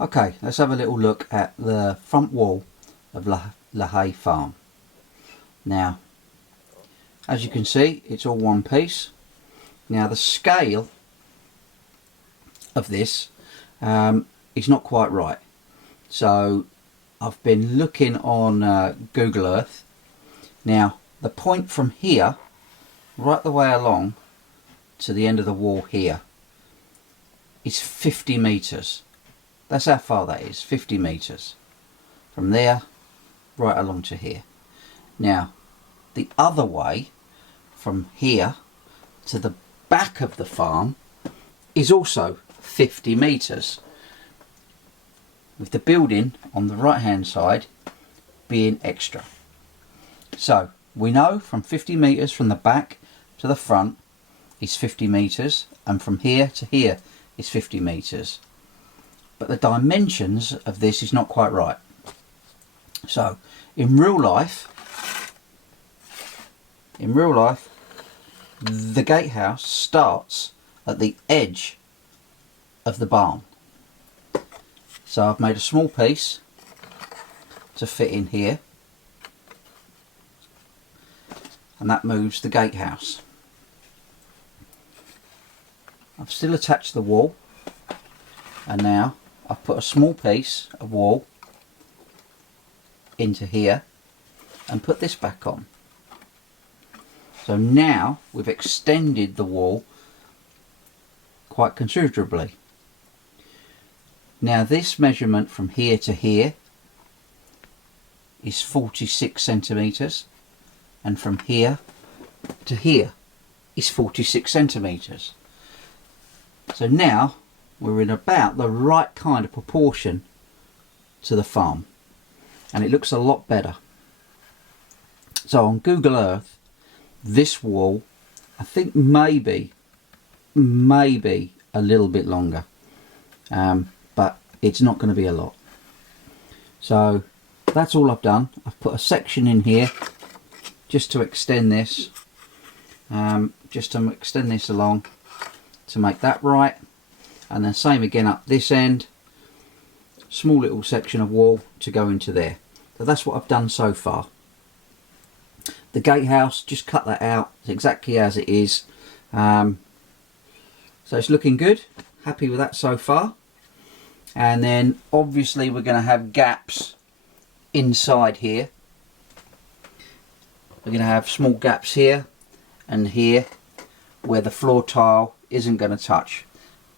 Okay, let's have a little look at the front wall of La Hay Farm. Now, as you can see, it's all one piece. Now the scale of this is not quite right. So I've been looking on Google Earth. Now the point from here right the way along to the end of the wall here is 50 meters. That's how far that is, 50 meters. From there right along to here. Now the other way from here to the back of the farm is also 50 meters, with the building on the right hand side being extra. So we know from 50 meters from the back to the front is 50 meters, and from here to here is 50 meters, but the dimensions of this is not quite right. So in real life the gatehouse starts at the edge of the barn. So I've made a small piece to fit in here, and that moves the gatehouse. I've still attached the wall, and now I've put a small piece of wall into here and put this back on. So now we've extended the wall quite considerably. Now this measurement from here to here is 46 centimeters, and from here to here is 46 centimeters. So now we're in about the right kind of proportion to the farm, and it looks a lot better. So on Google Earth, this wall, I think maybe a little bit longer, but it's not going to be a lot. So that's all I've done. I've put a section in here just to extend this, along to make that right, and then same again up this end, small little section of wall to go into there. So that's what I've done so far. The gatehouse, just cut that out exactly as it is. So it's looking good, happy with that so far. And then obviously we're going to have gaps inside here. We're going to have small gaps here and here where the floor tile isn't going to touch,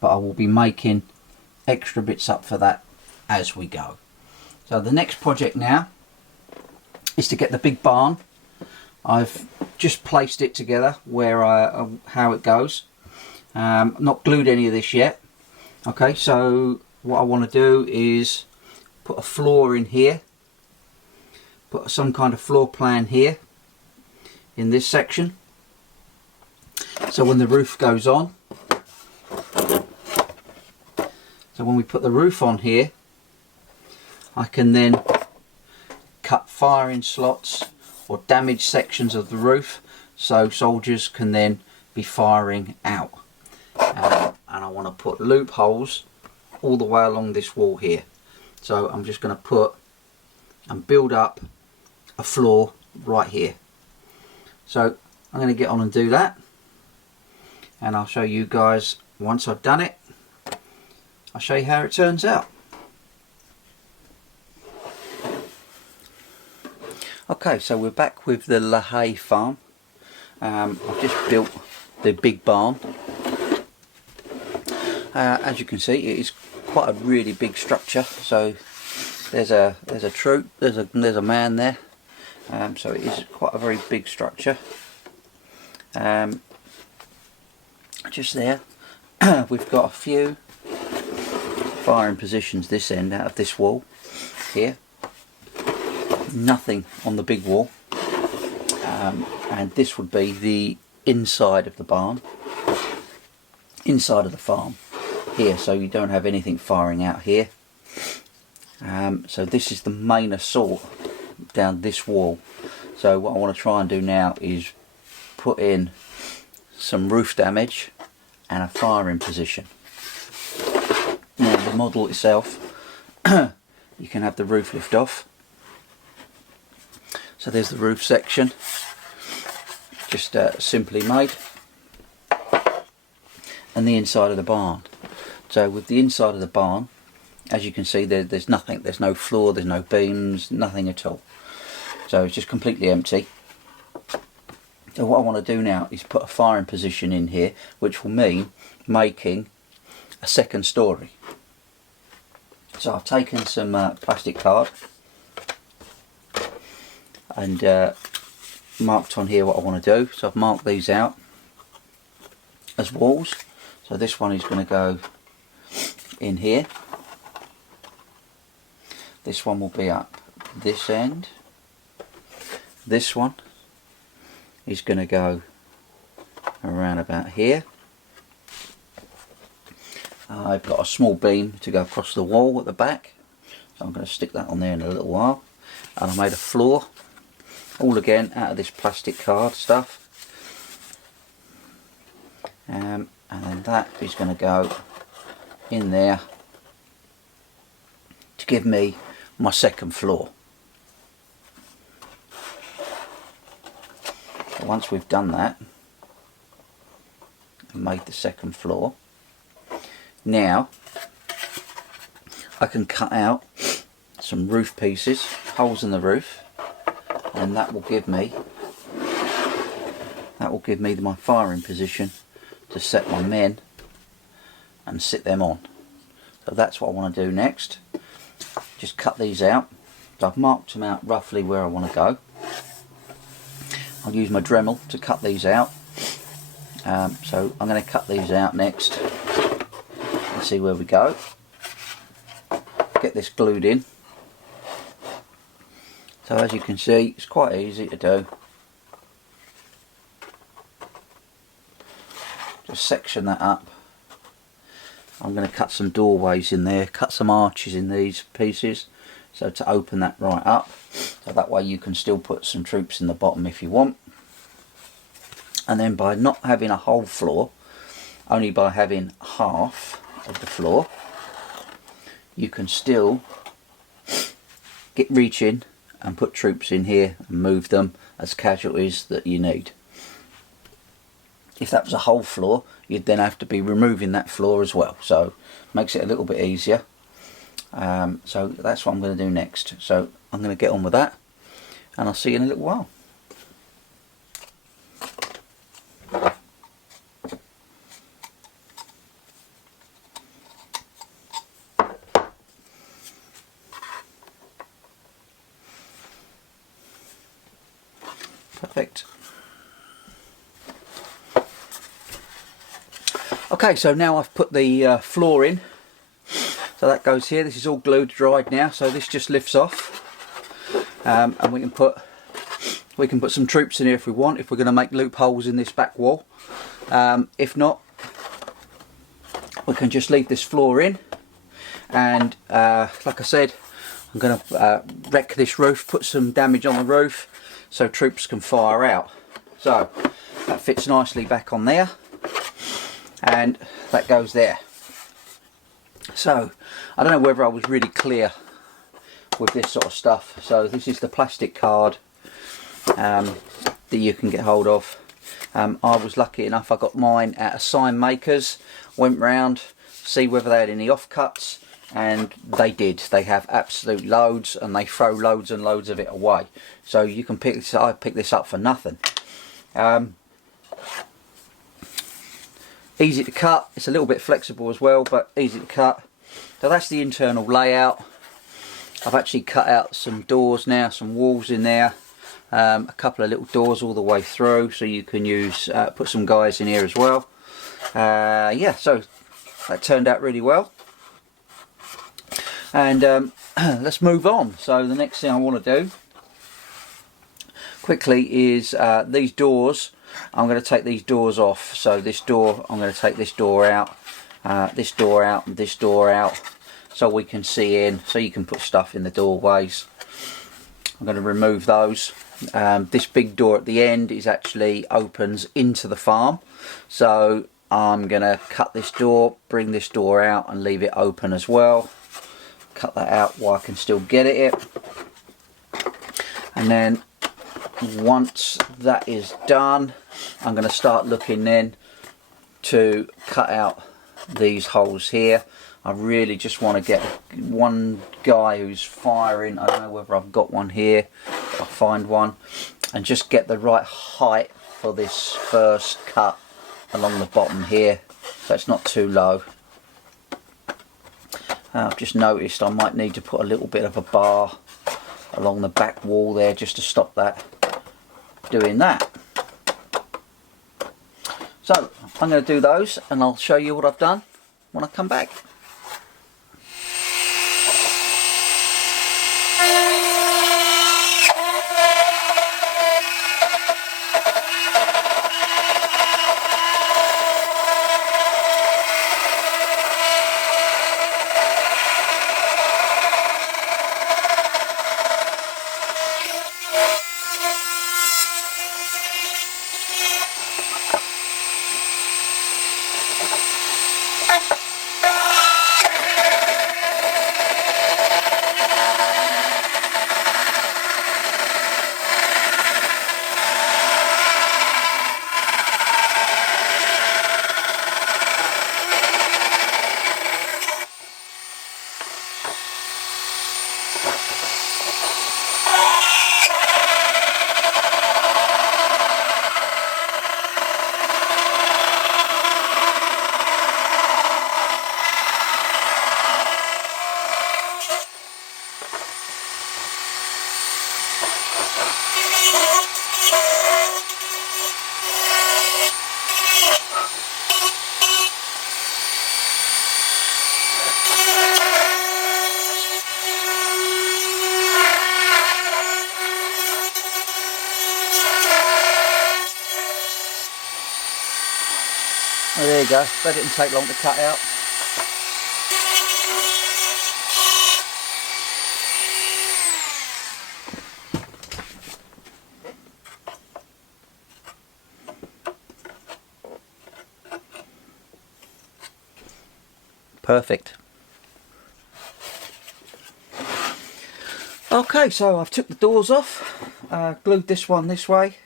but I will be making extra bits up for that as we go. So the next project now is to get the big barn. I've just placed it together where how it goes. Not glued any of this yet. Okay, so what I want to do is put a floor in here, put some kind of floor plan here in this section, so when the roof goes on, so when we put the roof on here, I can then cut firing slots or damage sections of the roof so soldiers can then be firing out. And I want to put loopholes all the way along this wall here. So I'm just going to put and build up a floor right here. So I'm going to get on and do that, and I'll show you guys once I've done it. I'll show you how it turns out. Okay, so we're back with the La Hay farm. I've just built the big barn. As you can see, it is quite a really big structure. So there's a troop, there's a man there. So it is quite a very big structure. Just there, we've got a few firing positions this end out of this wall here. Nothing on the big wall, and this would be the inside of the barn, inside of the farm here, so you don't have anything firing out here. So this is the main assault down this wall. So what I want to try and do now is put in some roof damage and a firing position. Now the model itself you can have the roof lift off. So there's the roof section, just simply made. And the inside of the barn. So with the inside of the barn, as you can see, there's nothing. There's no floor, there's no beams, nothing at all. So it's just completely empty. So what I want to do now is put a firing position in here, which will mean making a second story. So I've taken some plastic card and marked on here what I want to do. So I've marked these out as walls. So this one is going to go in here. This one will be up this end. This one is going to go around about here. I've got a small beam to go across the wall at the back, so I'm going to stick that on there in a little while. And I made a floor, all again out of this plastic card stuff. And then that is going to go in there to give me my second floor. So once we've done that and made the second floor, now I can cut out some roof pieces, holes in the roof, and that will give me my firing position to set my men and sit them on. So that's what I want to do next. Just cut these out. So I've marked them out roughly where I want to go. I'll use my Dremel to cut these out. So I'm going to cut these out next and see where we go. Get this glued in. So as you can see, it's quite easy to do. Just section that up. I'm going to cut some doorways in there, cut some arches in these pieces, so to open that right up, so that way you can still put some troops in the bottom if you want. And then by not having a whole floor, only by having half of the floor, you can still reach in and put troops in here and move them as casualties that you need. If that was a whole floor, you'd then have to be removing that floor as well, so makes it a little bit easier. So that's what I'm going to do next. So I'm going to get on with that, and I'll see you in a little while. Perfect. Okay, so now I've put the floor in, so that goes here. This is all glued, dried now, so this just lifts off, and we can put some troops in here if we want, if we're going to make loopholes in this back wall. If not, we can just leave this floor in, and like I said, I'm going to wreck this roof, put some damage on the roof so troops can fire out. So that fits nicely back on there, and that goes there. So I don't know whether I was really clear with this sort of stuff. So this is the plastic card that you can get hold of. I was lucky enough, I got mine at a sign makers, went round, see whether they had any offcuts, and they did. They have absolute loads, and they throw loads and loads of it away. So you can pick this. I picked this up for nothing. Easy to cut. It's a little bit flexible as well, but easy to cut. So that's the internal layout. I've actually cut out some doors now, some walls in there, a couple of little doors all the way through, so you can use put some guys in here as well. Yeah, so that turned out really well. And let's move on. So the next thing I want to do quickly is these doors. I'm going to take these doors off. So this door, I'm going to take this door out, this door out, and this door out, so we can see in, so you can put stuff in the doorways. I'm going to remove those. This big door at the end is actually opens into the farm, so I'm going to cut this door, bring this door out and leave it open as well. cut that out while I can still get at it. And then once that is done, I'm going to start looking then to cut out these holes here. I really just want to get one guy who's firing. I don't know whether I've got one here. I'll find one, and just get the right height for this first cut along the bottom here, so it's not too low. I've just noticed I might need to put a little bit of a bar along the back wall there just to stop that doing that. So I'm going to do those and I'll show you what I've done when I come back. Oh, there you go. That didn't take long to cut out. Perfect. Okay, so I've took the doors off, glued this one this way.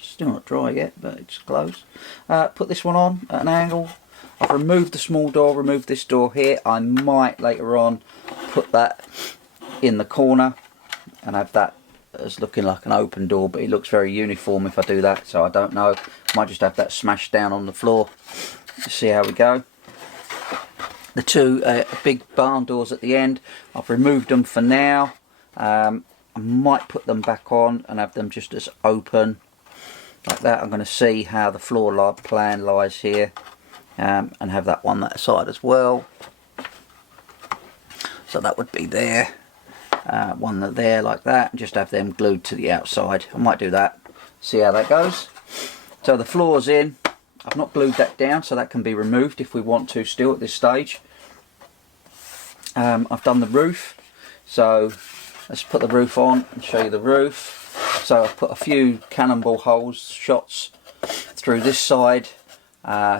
Still not dry yet, but it's close. Put this one on at an angle. I've removed the small door, removed this door here. I might later on put that in the corner and have that as looking like an open door, but it looks very uniform if I do that, so I don't know. Might just have that smashed down on the floor. Let's see how we go. The two big barn doors at the end, I've removed them for now. I might put them back on and have them just as open like that. I'm going to see how the floor plan lies here, and have that one that side as well. So that would be there, one there like that, and just have them glued to the outside. I might do that, see how that goes. So the floor's in. I've not glued that down, so that can be removed if we want to still at this stage. I've done the roof, so let's put the roof on and show you the roof. So I've put a few cannonball holes, shots through this side,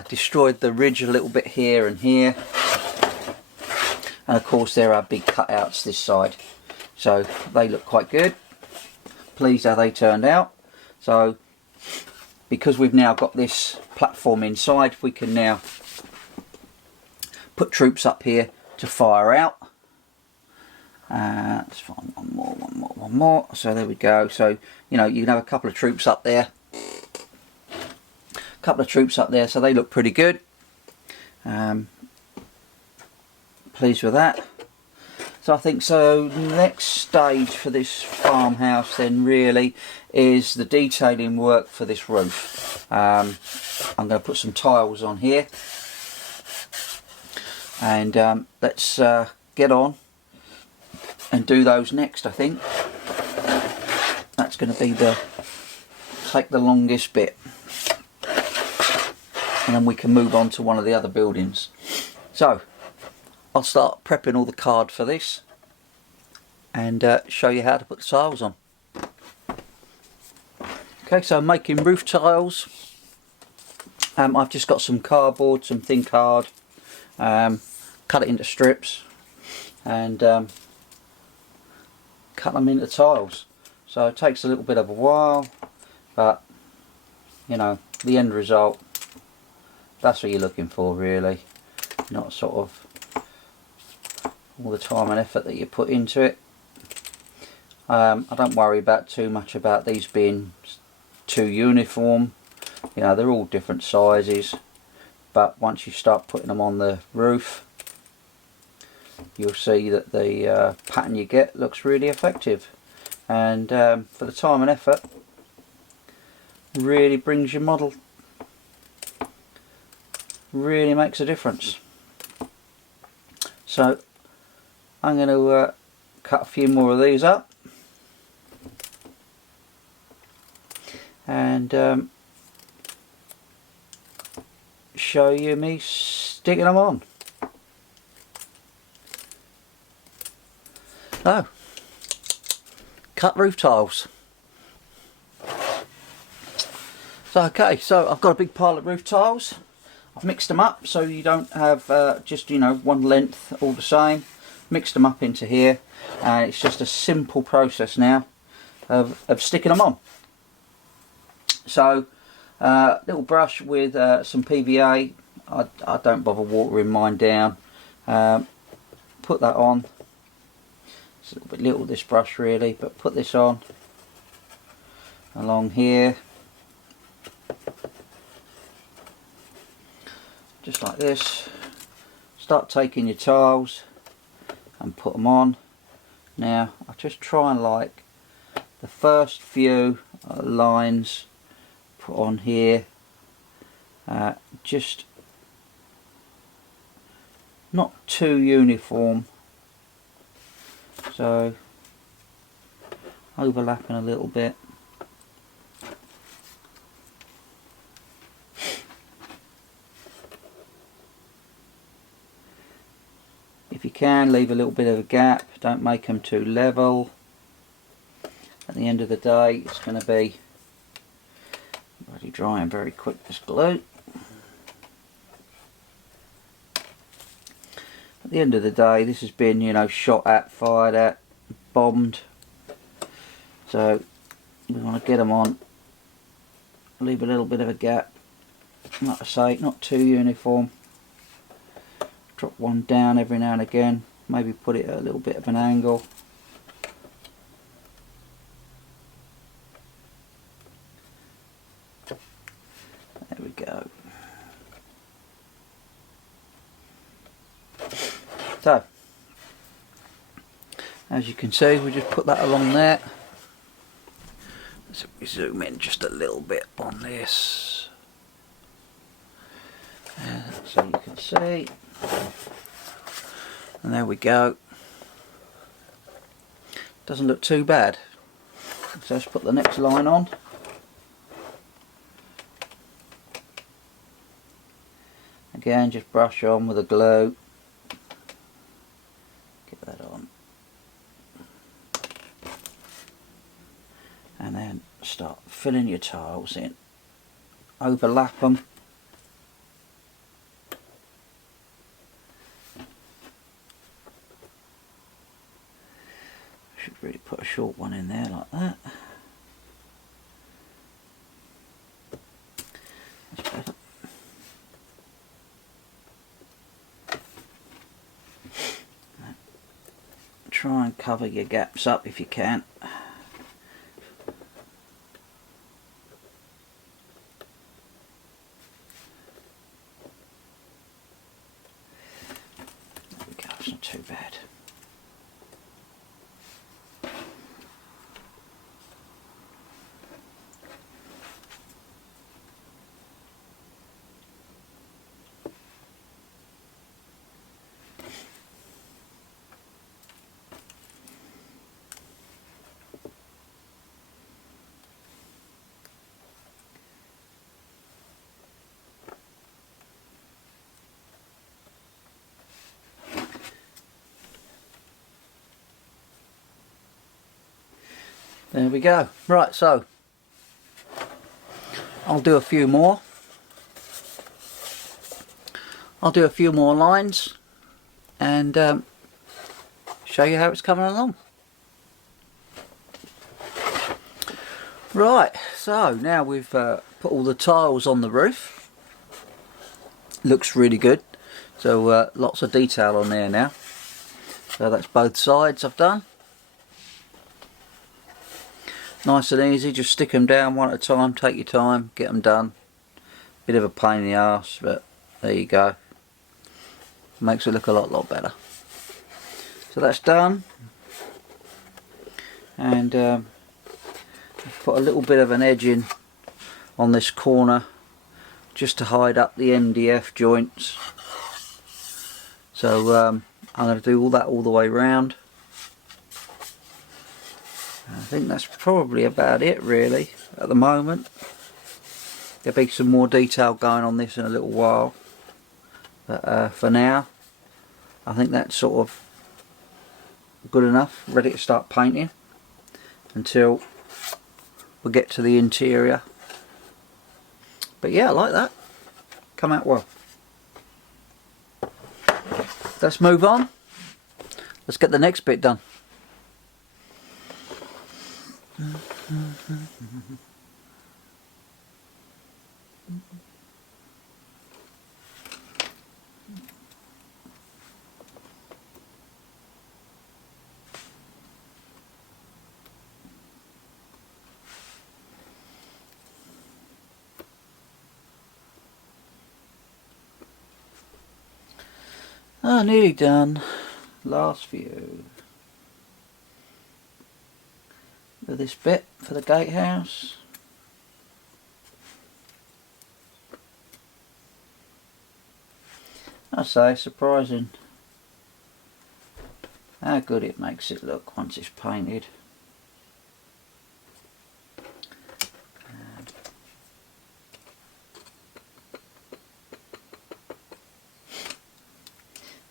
destroyed the ridge a little bit here and here, and of course there are big cutouts this side, so they look quite good. Pleased how they turned out. So because we've now got this platform inside, we can now put troops up here to fire out. Let's find one more. So there we go. So you know, you can have a couple of troops up there, so they look pretty good. Pleased with that. So I think so. Next stage for this farmhouse then really is the detailing work for this roof. I'm going to put some tiles on here, and let's get on and do those next. I think that's going to be take the longest bit, and then we can move on to one of the other buildings. So I'll start prepping all the card for this and show you how to put the tiles on. Okay, so I'm making roof tiles. I've just got some cardboard, some thin card, cut it into strips and cut them into tiles. So it takes a little bit of a while, but you know, the end result, that's what you're looking for really, not sort of all the time and effort that you put into it. I don't worry about too much about these being too uniform. You know, they're all different sizes, but once you start putting them on the roof, you'll see that the pattern you get looks really effective, and for the time and effort, really brings your model, really makes a difference. So I'm going to cut a few more of these up and show you me sticking them on. So, cut roof tiles. So okay, so I've got a big pile of roof tiles. I've mixed them up so you don't have just, you know, one length all the same. Mixed them up into here, and it's just a simple process now of sticking them on. So little brush with some PVA. I don't bother watering mine down. Put that on. It's a little bit little, this brush really, but put this on along here, just like this. Start taking your tiles and put them on. Now I just try and like the first few lines put on here, just not too uniform, so overlapping a little bit. If you can, leave a little bit of a gap, don't make them too level. At the end of the day, it's going to be bloody drying very quick, this glue. At the end of the day, this has been, you know, shot at, fired at, bombed. So we want to get them on, leave a little bit of a gap. Like I say, not too uniform. Drop one down every now and again, maybe put it at a little bit of an angle. There we go. So, as you can see, we just put that along there. So we zoom in just a little bit on this, so you can see. And there we go. Doesn't look too bad. So let's put the next line on. Again, just brush on with a glue. Get that on. And then start filling your tiles in. Overlap them. Should really put a short one in there like that. That's better. Try and cover your gaps up if you can. There we go, it's not too bad. There we go. Right, so I'll do a few more. I'll do a few more lines and show you how it's coming along. Right, so now we've put all the tiles on the roof. Looks really good. So lots of detail on there now. So that's both sides I've done. Nice and easy, just stick them down one at a time, take your time, get them done. Bit of a pain in the arse, but there you go. Makes it look a lot better. So that's done. And I've put a little bit of an edge in on this corner just to hide up the MDF joints. So I'm going to do all that all the way round. I think that's probably about it really at the moment. There'll be some more detail going on this in a little while, but for now I think that's sort of good enough, ready to start painting until we get to the interior. But yeah, I like that, come out well. Let's move on, let's get the next bit done. Oh, nearly done. Last few. With this bit for the gatehouse. I say, surprising how good it makes it look once it's painted.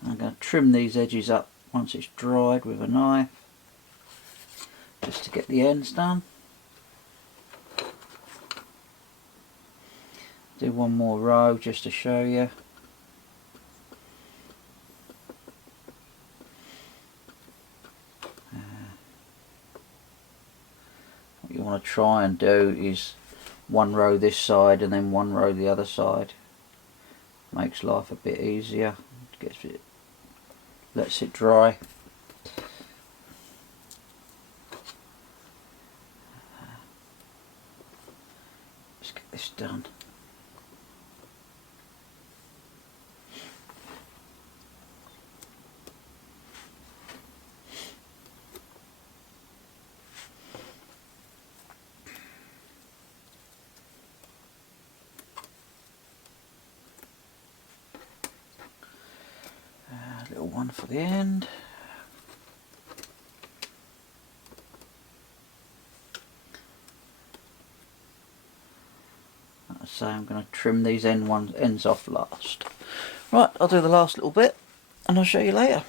I'm going to trim these edges up once it's dried with a knife, just to get the ends done. Do one more row just to show you. What you want to try and do is one row this side and then one row the other side. Makes life a bit easier. Gets it, lets it dry. Let's get this done. Little one for the end. Like I say, I'm going to trim these ends off last. Right, I'll do the last little bit and I'll show you later.